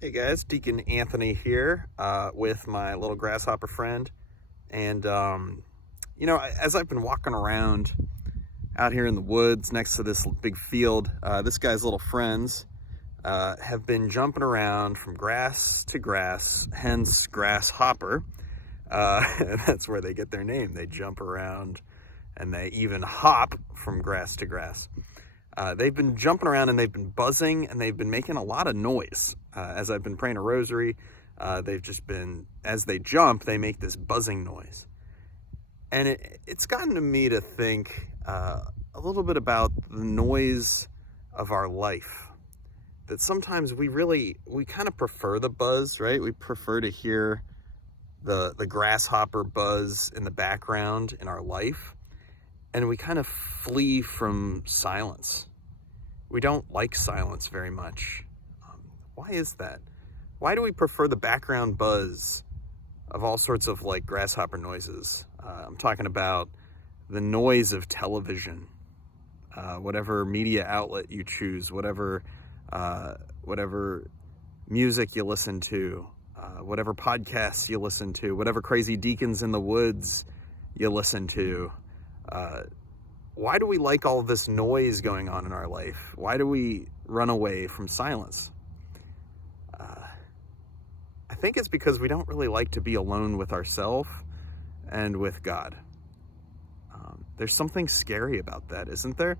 Hey guys, Deacon Anthony here with my little grasshopper friend. And, as I've been walking around out here in the woods next to this big field, this guy's little friends have been jumping around from grass to grass, hence grasshopper. That's where they get their name. They jump around and they even hop from grass to grass. They've been jumping around and they've been buzzing and they've been making a lot of noise. As I've been praying a rosary, they've just been, as they jump, they make this buzzing noise. And it's gotten to me to think a little bit about the noise of our life. That sometimes we kind of prefer the buzz, right? We prefer to hear the grasshopper buzz in the background in our life. And we kind of flee from silence. We don't like silence very much. Why is that? Why do we prefer the background buzz of all sorts of like grasshopper noises? I'm talking about the noise of television, whatever media outlet you choose, whatever music you listen to, whatever podcasts you listen to, whatever crazy Deacons in the woods you listen to. Why do we like all this noise going on in our life? Why do we run away from silence? I think it's because we don't really like to be alone with ourselves and with God. There's something scary about that, isn't there?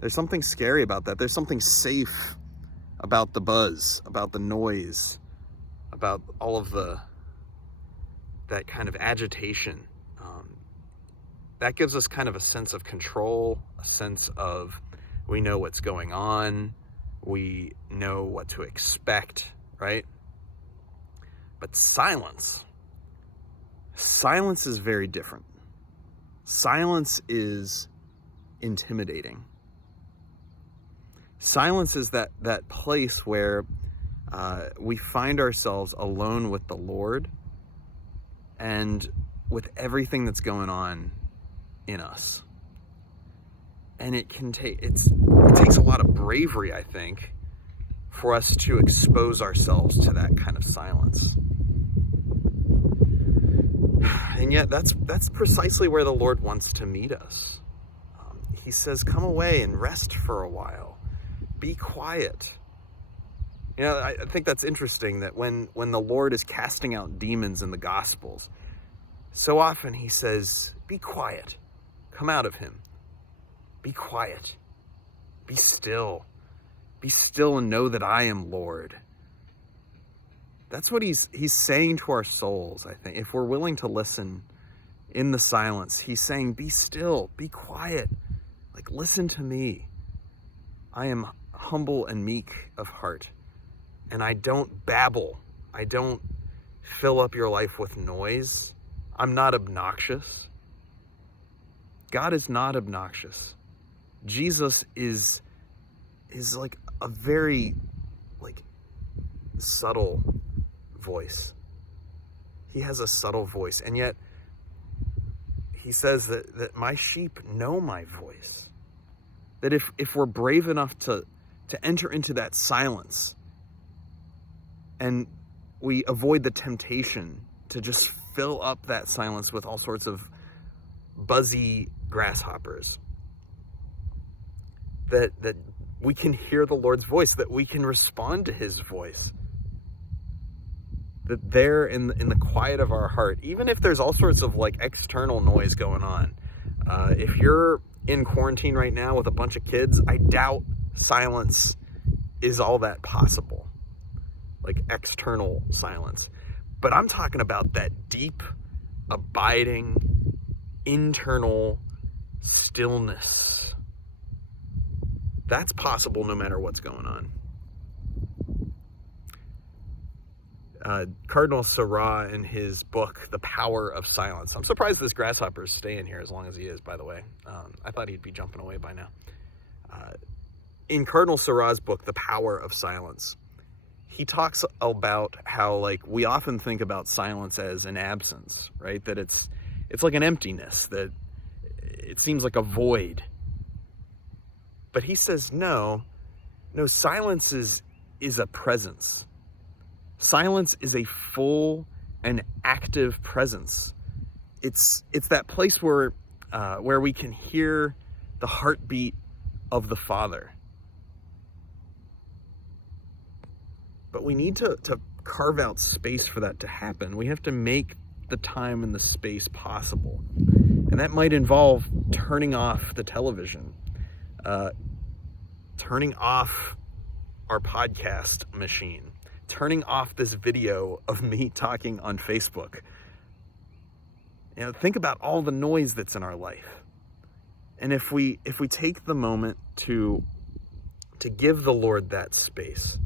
There's something scary about that. There's something safe about the buzz, about the noise, about all of that kind of agitation. That gives us kind of a sense of control, a sense of we know what's going on, we know what to expect, right? But silence is very different. Silence is intimidating. Silence is that place where we find ourselves alone with the Lord and with everything that's going on in us. And it takes a lot of bravery, I think, for us to expose ourselves to that kind of silence. And yet that's precisely where the Lord wants to meet us. He says, come away and rest for a while. Be quiet. I think that's interesting that when the Lord is casting out demons in the Gospels, so often he says, be quiet. Come out of him. Be quiet. Be still. Be still and know that I am Lord. That's what he's saying to our souls, I think. If we're willing to listen in the silence, he's saying, be still, be quiet. Like, listen to me. I am humble and meek of heart. And I don't babble. I don't fill up your life with noise. I'm not obnoxious. God is not obnoxious. Jesus is like a very subtle voice. He has a subtle voice, and yet he says that my sheep know my voice. That if we're brave enough to enter into that silence and we avoid the temptation to just fill up that silence with all sorts of buzzy grasshoppers, that we can hear the Lord's voice, that we can respond to his voice, that there in the quiet of our heart, even if there's all sorts of external noise going on, if you're in quarantine right now with a bunch of kids, I doubt silence is all that possible, like external silence. But I'm talking about that deep, abiding, internal stillness. That's possible no matter what's going on. Cardinal Sarah, in his book, The Power of Silence. I'm surprised this grasshopper is staying here as long as he is, by the way. I thought he'd be jumping away by now. In Cardinal Sarah's book, The Power of Silence, he talks about how we often think about silence as an absence, right? That it's like an emptiness, that it seems like a void. But he says, no, silence is a presence. Silence is a full and active presence. It's that place where we can hear the heartbeat of the Father. But we need to carve out space for that to happen. We have to make the time and the space possible. And that might involve turning off the television, turning off our podcast machine, turning off this video of me talking on Facebook. Think about all the noise that's in our life. And if we take the moment to give the Lord that space,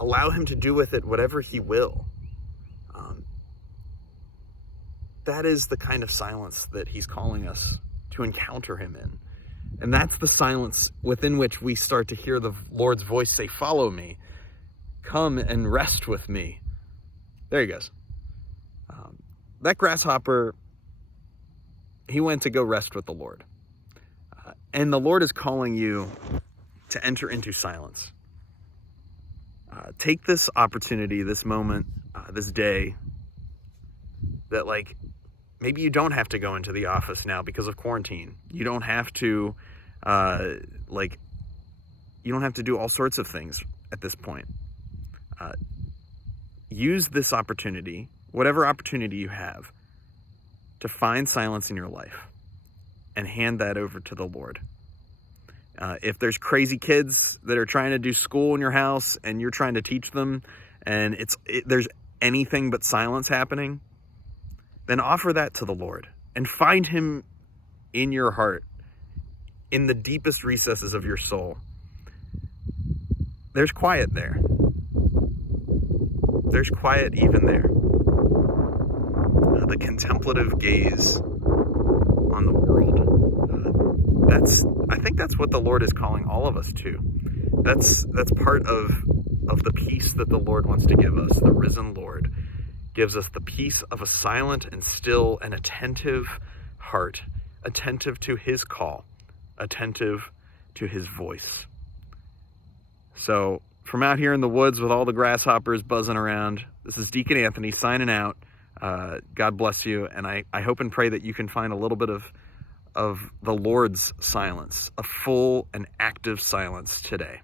allow him to do with it whatever he will, that is the kind of silence that he's calling us to encounter him in. And that's the silence within which we start to hear the Lord's voice say, "Follow me, come and rest with me." There he goes. That grasshopper, he went to go rest with the Lord. And the Lord is calling you to enter into silence. Take this opportunity, this moment, this day, that maybe you don't have to go into the office now because of quarantine. You don't have to, you don't have to do all sorts of things at this point. Use this opportunity, whatever opportunity you have, to find silence in your life and hand that over to the Lord. If there's crazy kids that are trying to do school in your house and you're trying to teach them and there's anything but silence happening, then offer that to the Lord and find him in your heart, in the deepest recesses of your soul. There's quiet there. There's quiet even there. The contemplative gaze on the world. I think that's what the Lord is calling all of us to. That's part of the peace that the Lord wants to give us. The risen Lord gives us the peace of a silent and still and attentive heart, attentive to his call, attentive to his voice. So from out here in the woods with all the grasshoppers buzzing around, this is Deacon Anthony signing out. God bless you, and I hope and pray that you can find a little bit of the Lord's silence, a full and active silence today.